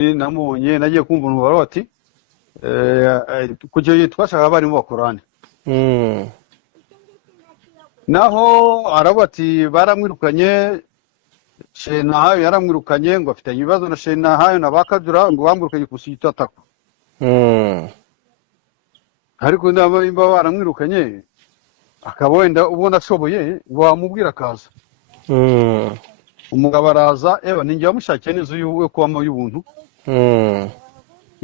namubonye nagiye kumva umubare ati kujya twashaka abarimu bakorane naho aravuga ati baramwirukanye Shenahayo yaramwirukanye ngo afitanye ibibazo na Shenahayo na Bakadura ngo bamwirukanye ku musigiti ataka ariko ndabimba baramwirukanye akaba wenda ubona ashoboye ngo amubwira akaza umugabo araza ninjye wamushakiye n'inzu yo kubamo y'ubuntu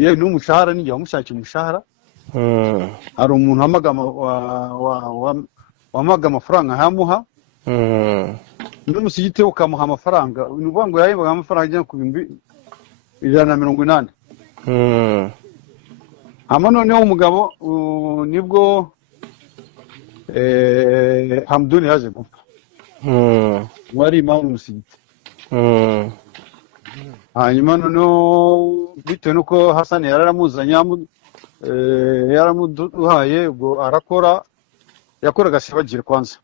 yewe n'umushahara ninjye wamushakiye umushahara hari umuntu wamaga amafaranga hamuha n'umusigiti ukamuha amafaranga ni ukuvuga ngo yahibaga amafaranga agera ku 180 hama noneho umugabo nibwo Hamduni yaje gupfa wari imamu umusigiti hanyuma noneho bitewe nuko Hasani yararamuzanye yaramuduhaye ubwo arakora yakoraga Sibagire kwanza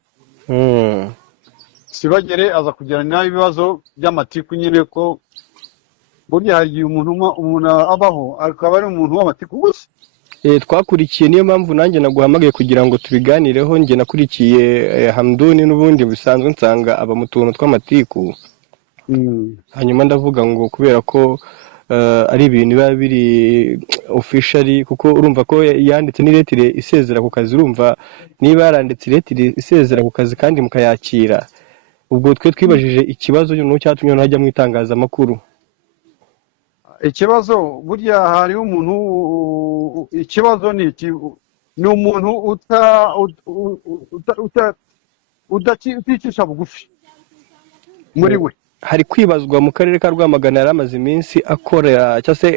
Sibagire aza kugirana ibibazo by'amatiku nyine ko burya hari umuntu abaho akaba ari umuntu w'amatiku gusa twakurikiye niyo mpamvu nanjye naguhamagaye kugira ngo tubiganireho njye nakurikiye Hamduni n'ubundi bisanzwe nsanga aba mu tuntu tw'amatiku hanyuma ndavuga ngo kubera ko ari ibintu biba biri officially kuko urumva ko yanditse n'iretire isezera ku kazi urumva niba yaranditse iretire isezera ku kazi kandi mukayakira ubwo twe twibajije ikibazo n'uko cyatumye najya mu itangazamakuru ikibazo burya hari umuntu ikibazo ni umuntu uticisha bugufi muri we hari kwibazwa mu karere ka Rwamagana yaramaze iminsi akora cyangwa se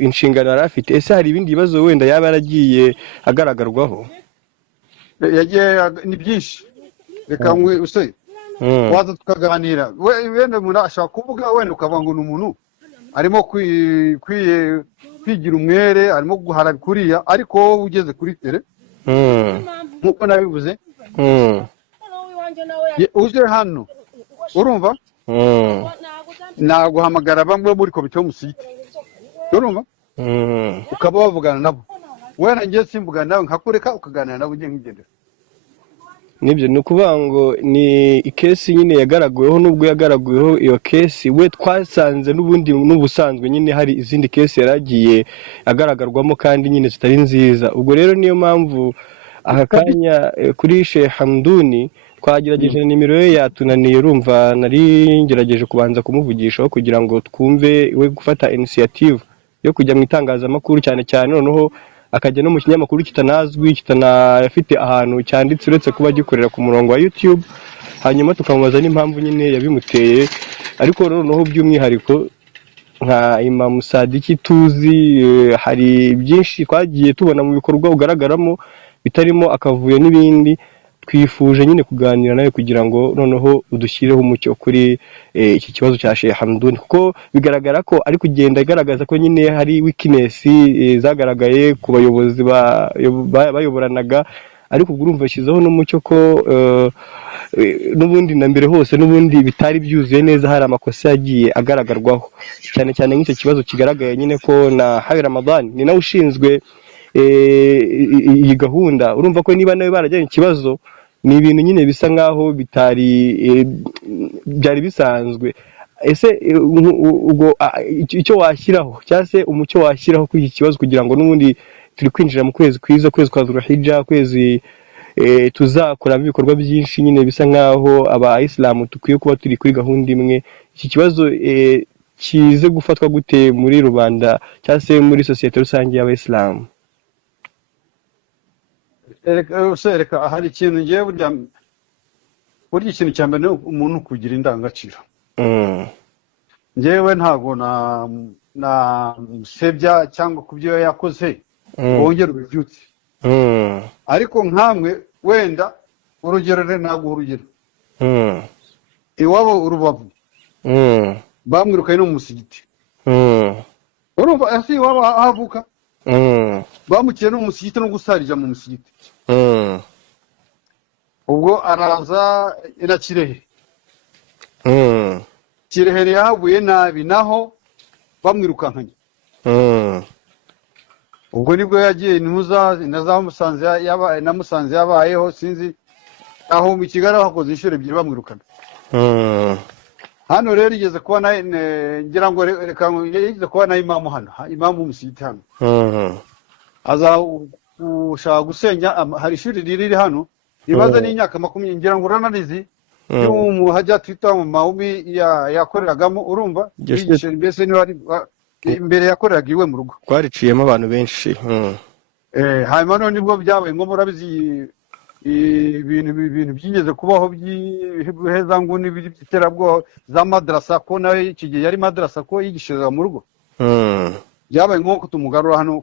inshingano yari afite ese hari ibindi bibazo wenda yaba yaragiye agaragarwaho yagiye ni byinshi reka use waza tukaganira wenda umuntu ashaka kuvuga wenda ukavuga ngo ni umuntu arimo kwigira umwere arimo guhara kuriya ariko wowe ugeze kuri tere nkuko nabivuze uje hano urumva naguhamagara bamwe muri komite y'umusigiti urumva ukaba wavugana nabo wenda ngiye simvugana nawe nkakureka ukaganira nabo ugiye nkigendera nibyo ni ukuvuga ngo ni ikesi nyine yagaragaweho n'ubwo yagaragaweho iyo kesi we twasanze n'ubundi n'ubusanzwe nyine hari izindi kesi yaragiye agaragarwamo kandi nyine zitari nziza ubwo rero niyo mpamvu aka kanya kuri Sheikh Hamduni twagerageje nimero ye yatunaniye urumva nari ngerageje kubanza kumuvugishaho kugira ngo twumve we gufata initiative yo kujya mu itangazamakuru cyane cyane noneho akajya no mu kinyamakuru kitanazwi kitanafite ahantu cyanditse uretse kuba gikorera ku murongo wa YouTube hanyuma tukamubaza n'impamvu nyine yabimuteye ariko noneho by'umwihariko nka Imam Sadiki tuzi hari byinshi twagiye tubona mu bikorwa ugaragaramo bitarimo akavuyo n'ibindi twifuje nyine kuganira nawe kugira ngo noneho udushyireho umucyo kuri iki kibazo cya Sheikh Hamduni kuko bigaragara ko ari kugenda agaragaza ko nyine hari weakness zagaragaye ku bayobozi bayoboranaga ariko urumva yashyizeho n'umucyo ko n'ubundi na mbere hose n'ubundi bitari byuzuye neza hari amakosa yagiye agaragarwaho cyane cyane nk'icyo kibazo kigaragaye nyine ko na Habi Ramadan ni nawe ushinzwe iyi gahunda urumva ko niba nawe barajyanye ikibazo ni ibintu nyine bisa nkaho byari bisanzwe ese ubwo icyo washyiraho cyangwa se umucyo washyiraho kuri iki kibazo kugira ngo n'ubundi turi kwinjira mu kwezi kwiza kwezi kwa Zulhijja kwezi tuzakoramo ibikorwa byinshi nyine bisa nkaho abayisilamu dukwiye kuba turi kuri gahunda imwe iki kibazo kize gufatwa gute muri rubanda cyangwa se muri sosiyete rusange y'abayisilamu reka hari ikintu ngiye burya ikintu cya mbere umuntu kugira indangagaciro ngewe ntabwo na sebya cyangwa ku byo yakoze wongera ubibyutse ariko nkamwe wenda urugero ntabwo urugero iwabo urubavu bamwirukanye no mu musigiti urumva ese iwabo ahavuka bamukiye no mu musigiti no gusarija mu musigiti ubwo araza ina Kirehe Kirehe yahavuye nabi naho bamwirukankanye ubwo nibwo yagiye intuza na Musanze yabayeho sinzi aho mu Kigali hakoze inshuro ebyiri bamwirukana. Hano rero igeze kuba ngira ngo reka yigeze kuba na imamu hano, imamu w'umusigiti hano. Aza ushaka gusenya hari ishuri riri hano rimaze n'imyaka 20 ngira ngo urananizi y'umuhajja twita mu Maumi yakoreragamo urumva yigisha mbese ni wari imbere yakoreraga iwe mu rugo twariciyemo abantu benshi. Hanyuma none nibwo byabaye ngo murabizi ibintu byigeze kubaho by'iheza ngo n'ibiri by'iterabwo za madrasa ko nawe iki gihe yari madrasa ko yigishiriza mu rugo. Byabaye ngo tumugarura hano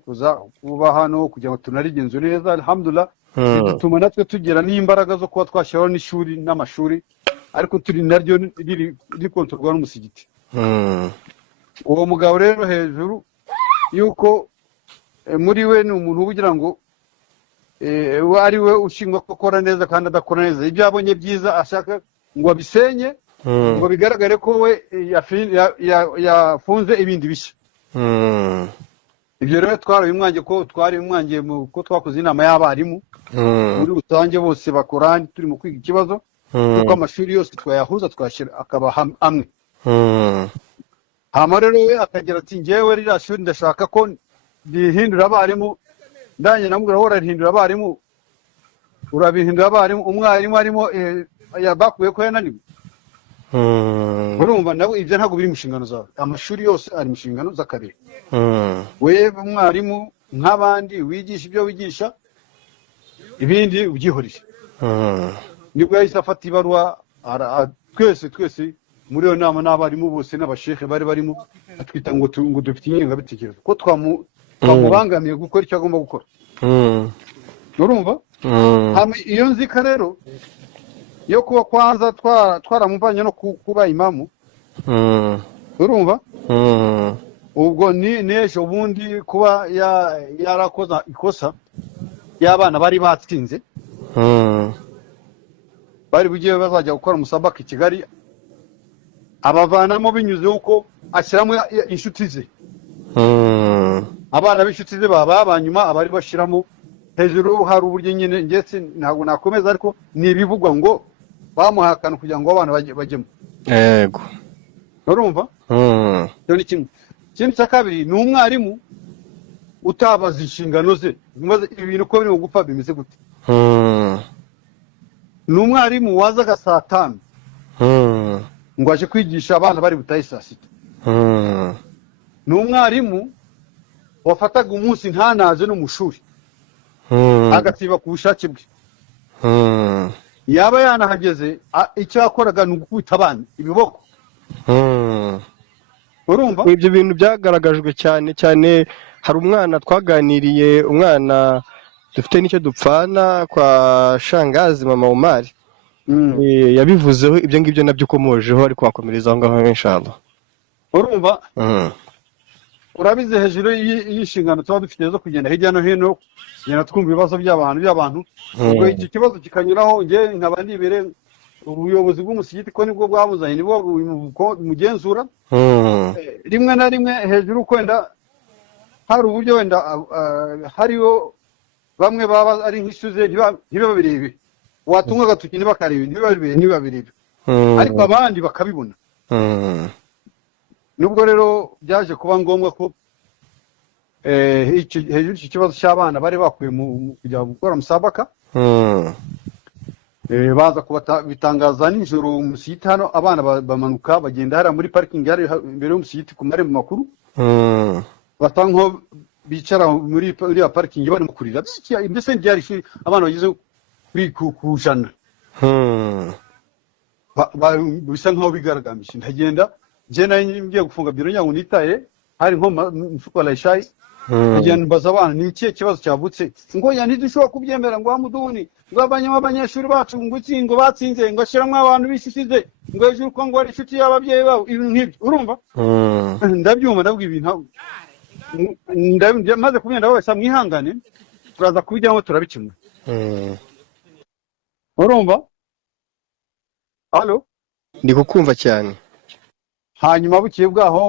kuba hano kugira ngo tunarigenze neza alhamdulillah. Bituma natwe tugira n'imbaraga zo kuba twashyiraho n'ishuri n'amashuri ariko turi naryo riri kontrolwa n'umusigiti. Uwo mugabo rero hejuru yuko muri we ni umuntu ugira ngo ari we ushingwa gukora neza kandi adakora neza ibyo abonye byiza ashaka ngo abisenye ngo bigaragare ko we yafunze ibindi bishya. Ibyo rero twari umwangiye ko twakoze inama y'abarimu muri rusange bose bakoranye turi mu kwiga ikibazo kuko amashuri yose twayahuza twashyira akaba amwe. Hama rero we akagira ati njyewe ririya shuri ndashaka ko rihindura abarimu ndanye namubwira ho rihindura abarimu urabihindura abarimu umwarimu arimo yabakuye ko yananiwe. Urumva nabo ibyo ntabwo biri mushingano zawe, amashuri yose ari mushingano z'akarere. We umwarimu nk'abandi wigisha ibyo wigisha ibindi ubyihorije. Nibwo yahise afata ibarwa twese muri iyo nama n'abarimu bose n'abashehe bari barimo atwita ngo dufite ingengabitekerezo ko twamubangamiye gukora icyo agomba gukora. Urumva iyo nzika rero yo kuba kwanza twaramuvanye no kuba imamu. Urumva ubwo n'ejo bundi kuba yarakoza ikosa y'abana bari batsinze bari bugiye bazajya gukora musabaka i Kigali abavanamo binyuze uko ashyiramo inshuti ze. Abana b'inshuti ze abanyuma abari bashiramo hejuru hari uburyo nyine ngetse ntabwo nakomeza ariko ni ibivugwa ngo bamuhakana kugira ngo abana bajyemo. Yego. Urumva? Cyo ni kimwe. Ikindi cya kabiri ni umwarimu utabaza inshingano ze ibintu ko biri mu gupfa bimeze gute. Ni umwarimu wazaga saa 5 ngo aje kwigisha abana bari butaye saa 6. Ni umwarimu wafataga umunsi ntanaze no mushuri agasiba ku bushake bwe. Yaba yanahageze icyo yakoraga ni ugukubita abana ibiboko. Urumva ibyo bintu byagaragajwe cyane hari umwana twaganiriye umwana dufite nicyo dupfana kwa shangazi mama Omar yabivuzeho ibyo ngibyo nabyo ukomojeho ariko wakomereza aho ngaho inshallah. Urumva urabize hejuru y'inshingano tuba dufite zo kugenda hirya no hino kugenda twumva ibibazo by'abantu ubwo iki kibazo kikanyuraho nge nkaba ndibere ubuyobozi bw'umusigiti ko nibwo bwabuzanye nibwo mugenzura. Rimwe na rimwe hejuru kwenda hari uburyo wenda hariyo bamwe baba ari nk'isuze ntibabirebe watunga agatoki ntibakarebe ntibabirebe ariko abandi bakabibona. Nubwo rero byaje kuba ngombwa ko hejuru iki kibazo cy'abana bari bakuye mu kujya gukora musabaka baza bitangaza nijoro umusigiti hano abana bamanuka bagenda hari muri parking yari imbere y'umusigiti ku marembo makuru batanko bicara muri ya parking bari mukurira mbese byari shuri abana bagize kuri kujana bisa nkaho bigaragambye ntagenda je nayo ngiye gufunga biro nyangu nitaye hari nko mfuko la shayi ngenda mbaza abana ni ikihe kibazo cyavutse ngo ya ntidushobora kubyemera ngo amuduni ngo abanyeshuri bacu ngo ngo batsinze ngo ashiramwe abantu bishisize ngo hejuru ko ngo ari inshuti y'ababyeyi babo ibintu nk'ibyo. Urumva ndabyumva ndabwiye ibintu maze kubyenda bose mwihangane turaza kubijyamo turabikemura. Urumva? Allo ndi kukumva cyane. hanyuma bukeye bwaho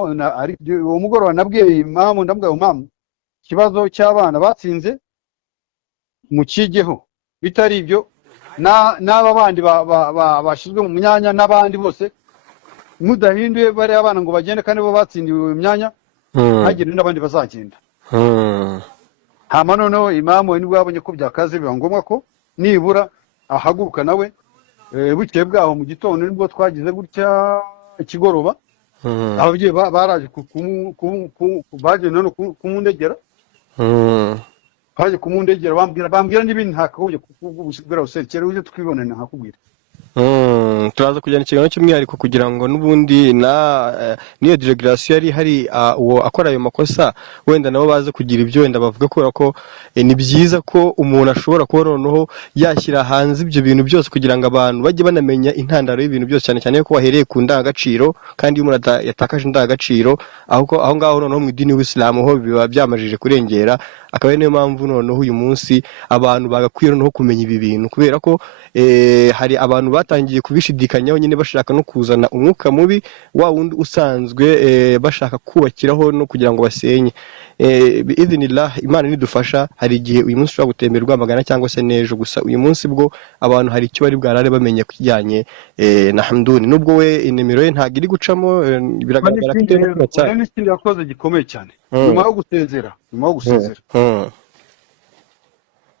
uwo mugoroba nabwiye imamu ndambwira imamu ikibazo cy'abana batsinze mukigeho, bitari ibyo n'aba bandi bashyizwe mu myanya n'abandi bose mudahinduye bariya abana ngo bagende kandi bo batsindiwe imyanya hagire n'abandi bazagenda. hama noneho imamu nibwo yabonye ko byakaze biba ngombwa ko nibura ahaguruka nawe. Bukeye bwaho mu gitondo nibwo twagize gutya ikigoroba, ababyeyi baraje baje none kumundegera, baje kumundegera bambwira n'ibindi ntakagoye kubwira usekere uje twibonana nkakubwira. Turaza kujyana ikiganiro cy'umwihariko kugira ngo n'ubundi niyo delegation yari hari uwo akora ayo makosa wenda nabo baze kugira ibyo wenda bavuga kubera ko ni byiza ko umuntu ashobora kuba noneho yashyira hanze ibyo bintu byose kugira ngo abantu bajye banamenya intandaro y'ibintu byose, cyane cyane ko bahereye ku ndangagaciro, kandi iyo umuntu yatakaje indangagaciro aho ngaho noneho mu idini y'Isilamu ho biba byamajije kurengera. Akaba ari niyo mpamvu noneho uyu munsi abantu bagakwiye noneho kumenya ibi bintu, kubera ko hari abantu batangiye kubishidikanyaho nyine bashaka no kuzana umwuka mubi wa wundi usanzwe bashaka kubakiraho no kugira ngo basenye. Biidhnillah Imana nidufasha hari igihe uyu munsi ushobora gutembera Rwamagana cyangwa se n'ejo, gusa uyu munsi bwo abantu hari icyo bari bwarare bamenye kujyanye na Hamduni, nubwo we inimero ye ntabwo iri gucamo biragaragara ko n'ikindi yakoze gikomeye cyane nyuma yo gusezera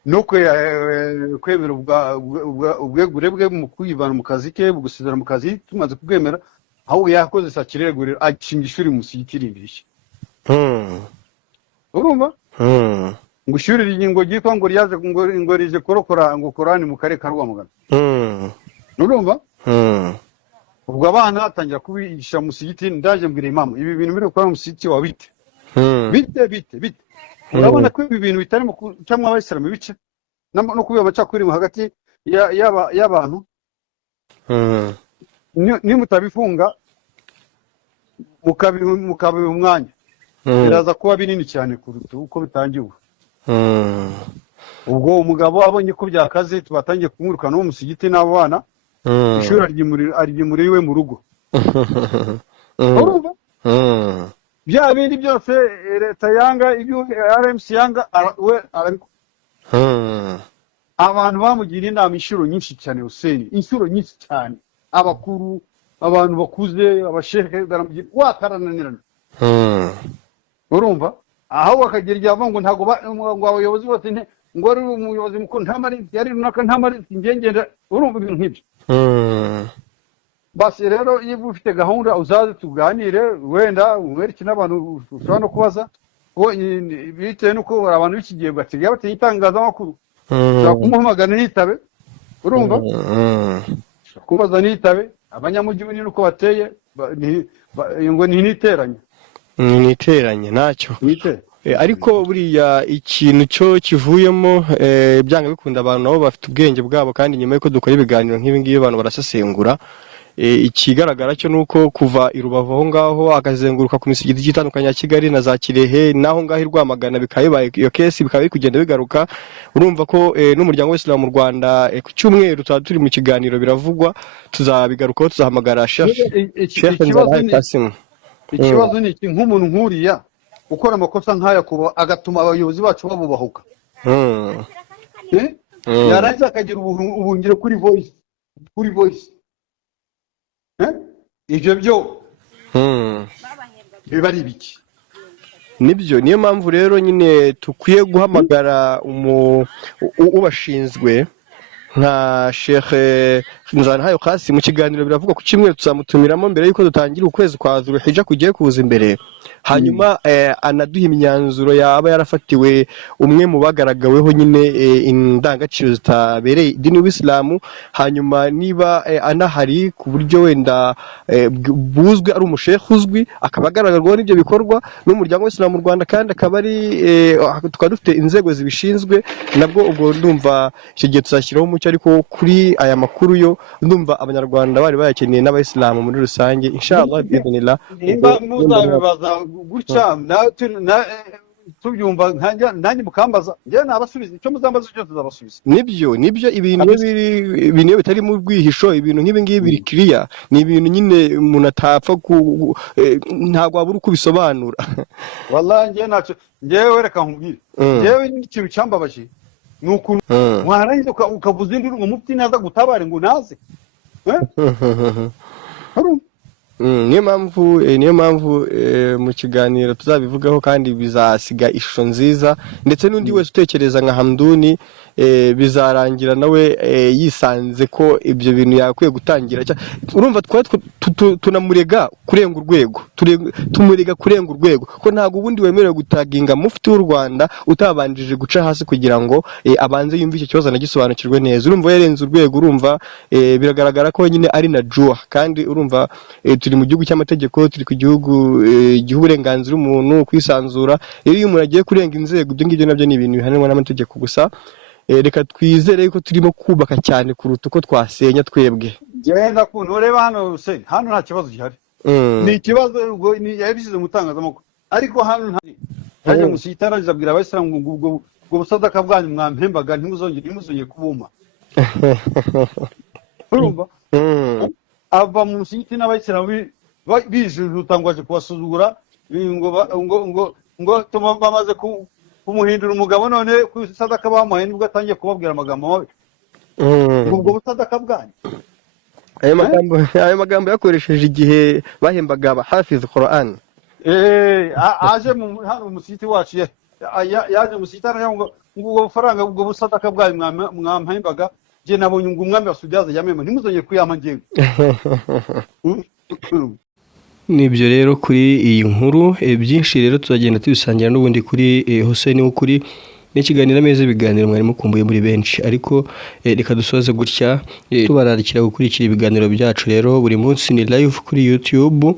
no kwemera ubwegure bwe mu kwivana mu kazi ke, gusezera mu kazi tumaze kubwemera, aho yakoze sakiregurira agishinga ishuri musiyikirindisha. Urumva ngo ishuri ryingo gitwa ngo ryaje ngo rije korokora ngo Qur'ani mu kare ka Rwamagana. Urumva ubwo abana atangira kubigisha musigiti, ndaje mbwira imamu ibi bintu biri gukora musigiti wa bite bite urabona ko ibi bintu bitari mu cyamwa abayisilamu bice no kubiba amacakuri mu hagati y'abantu. Ni mutabifunga mukabiha umwanya biraza kuba binini cyane kuruta uko bitangiwe. Ubwo umugabo abonye ko byakaze tubatangiye kumwirukana mu musigiti n'abo bana, ishuri aryimura iwe mu rugo. Urumva bya bindi byose leta yanga, ibyo RMC yanga, we ariko abantu bamugira inama inshuro nyinshi cyane, Hussein, inshuro nyinshi cyane, abakuru, abantu bakuze, abashehe baramugira wakarananirana. Urumva aho bakagira igihe ngo ntago ngo abayobozi bose ngo ari umuyobozi mukuru ntamari yari runaka ntamari ngengenda. Urumva ibintu nk'ibyo. Basi rero iyo ufite gahunda uzaze tuganire, wenda umwereke n'abantu ushobora no kubaza bitewe n'uko abantu b'ikigihe basigaye batinya itangazamakuru, ushobora kumuhamagara nitabe. Urumva kubaza nitabe, abanyamujyi nuko bateye ngo niteranye ntacyo. Ariko buriya ikintu cyo kivuyemo byanga bikunda abantu nabo bafite ubwenge bwabo, kandi nyuma y'uko dukora ibiganiro nk'ibi ngibi abantu barasesengura. Ikigaragara cyo nuko kuva i Rubavu aho ngaho akazenguruka ku misigiti itandukanye ya Kigali na za Kirehe naho ngaho i Rwamagana bikabibaye iyo kesi bikaba biri kugenda bigaruka. Urumva ko n'umuryango w'Isilamu mu Rwanda ku cyumweru turi mu kiganiro biravugwa, tuzabigarukaho, tuzahamagara Sheikh Nzarahari Kasim. Ikibazo ni iki, nk'umuntu nkuriya ukora amakosa nk'aya kuba agatuma abayobozi bacu babubahuka, yarangiza akagira ubuhungiro kuri voice ibyo byo biba ari ibiki? Nibyo, niyo mpamvu rero nyine tukwiye guhamagara ubashinzwe nka Sheikh Nzarahari Kasim. Mu kiganiro biravugwa ku cyumweru tuzamutumiramo mbere y'uko dutangira ukwezi kwa Zulhijja kugiye kuza imbere, hanyuma anaduha imyanzuro yaba yarafatiwe umwe mu bagaragaweho nyine indangagaciro zitabereye idini y'Isilamu, hanyuma niba anahari ku buryo wenda buzwi ari umusheikh uzwi akaba agaragarwaho n'ibyo bikorwa n'umuryango w'Isilamu mu Rwanda, kandi akaba ari tukaba dufite inzego zibishinzwe, nabwo ubwo ndumva icyo gihe tuzashyiraho umucyo. Ariko kuri aya makuru yo ndumva abanyarwanda bari bayakeneye n'abayisilamu muri rusange, inshallah biidhnillah. Nimba muzabibaza gutya tubyumva nanjye mukambaza njyewe nabasubiza icyo muzambaza cyose zabasubiza. nibyo ibintu bitari mu rwihisho, ibintu nk'ibi ngibi biri clear, ni ibintu nyine umuntu atapfa ntabwo wabura uko ubisobanura. Wallahi njyewe reka nkubwire, njyewe n'ikintu cyambabaje ni ukuntu warangiza ukavuza induru ngo mufti naza gutabare ngo naze. Niyo mpamvu mu kiganiro tuzabivugaho kandi bizasiga ishusho nziza, ndetse n'undi wese utekereza nka Hamduni bizarangira nawe yisanze ko ibyo bintu yakwiye gutangira. Urumva tunamurega kurenga urwego, tumurega kurenga urwego ko ntabwo ubundi wemerewe gutaginga mufti w'u Rwanda utabanjije guca hasi kugira ngo abanze yumve icyo kibazo anagisobanukirwe neza. Urumva yarenze urwego, urumva biragaragara ko nyine ari na jua, kandi urumva turi mu gihugu cy'amategeko, turi ku gihugu uburenganzira umuntu kwisanzura. Iyo umuntu agiye kurenga inzego, ibyo ngibyo nabyo ni ibintu bihanirwa n'amategeko. Gusa reka twizere ko turimo kubaka cyane kuruta uko twasenya twebwe. Genda kuntu ureba hano nta kibazo gihari, ni ikibazo yabishyize mu itangazamakuru, ariko hano ntaje musitaraje abwira abayisilamu ngo ubwo busadaka bwanyu mwampembaga ntimuzongeye kubuma. Urumva ava mu musiti n'abayisilamu bijujuta ngo aje kubasuzugura, ngo bamaze kumuhindura umugabo, none ku sadaka bamuhaye nibwo atangiye kubabwira amagambo mabi. Ubwo busadaka bwanyu, ayo magambo yakoresheje igihe bahembaga abahafiz Quran. Aje hano musiti wacu yaje musiti ngo ubwo bufaranga ubwo busadaka bwanyu mwampembaga je nabonye ngo umwami wasubiyaza yamema ntimuzongeye kuyama njyewe. Nibyo rero kuri iyi nkuru, byinshi rero tuzagenda tubisangira n'ubundi kuri Hussein w'ukuri. N'ikiganiro ameze ibiganiro mwari mukumbuye muri benshi, ariko reka dusoze gutya tubararikira gukurikira ibiganiro byacu. Rero buri munsi ni live kuri YouTube,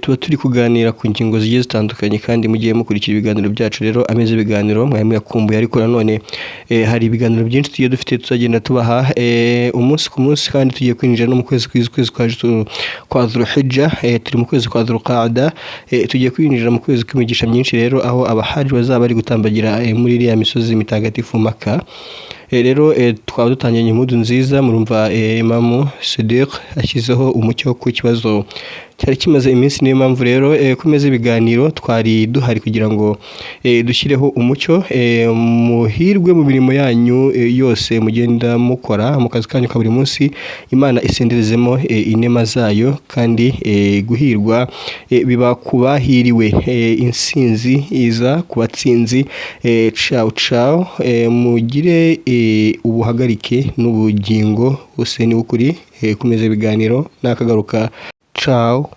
tuba turi kuganira ku ngingo zigiye zitandukanye, kandi mugiye mukurikira ibiganiro byacu. Rero ameze ibiganiro mwari muyakumbuye, ariko nanone hari ibiganiro byinshi tugiye dufite tuzagenda tubaha umunsi ku munsi, kandi tugiye kwinjira no mu kwezi kwa Dhulhijja, turi mu kwezi kwa Dhulqa'da, tugiye kwinjira mu kwezi kw'imigisha myinshi rero, aho abahaji bazaba bari gutambagira muri iriya misozi mitagatifu Maka. Rero twaba dutanganye impudu nziza. Murumva Imam Siddiq ashyizeho umucyo ku kibazo cyari kimaze iminsi. Niyo mpamvu rero kumeze ibiganiro twari duhari kugira ngo dushyireho umucyo. Muhirwe mu mirimo yanyu yose mugenda mukora mu kazi kanyu ka buri munsi, Imana isenderezemo inema zayo, kandi guhirwa biba kubahiriwe, insinzi iza ku batsinzi. Ciao mugire ubuhagarike n'ubugingo. Hussein w'ukuri kumeza ibiganiro nakagaruka. Ciao.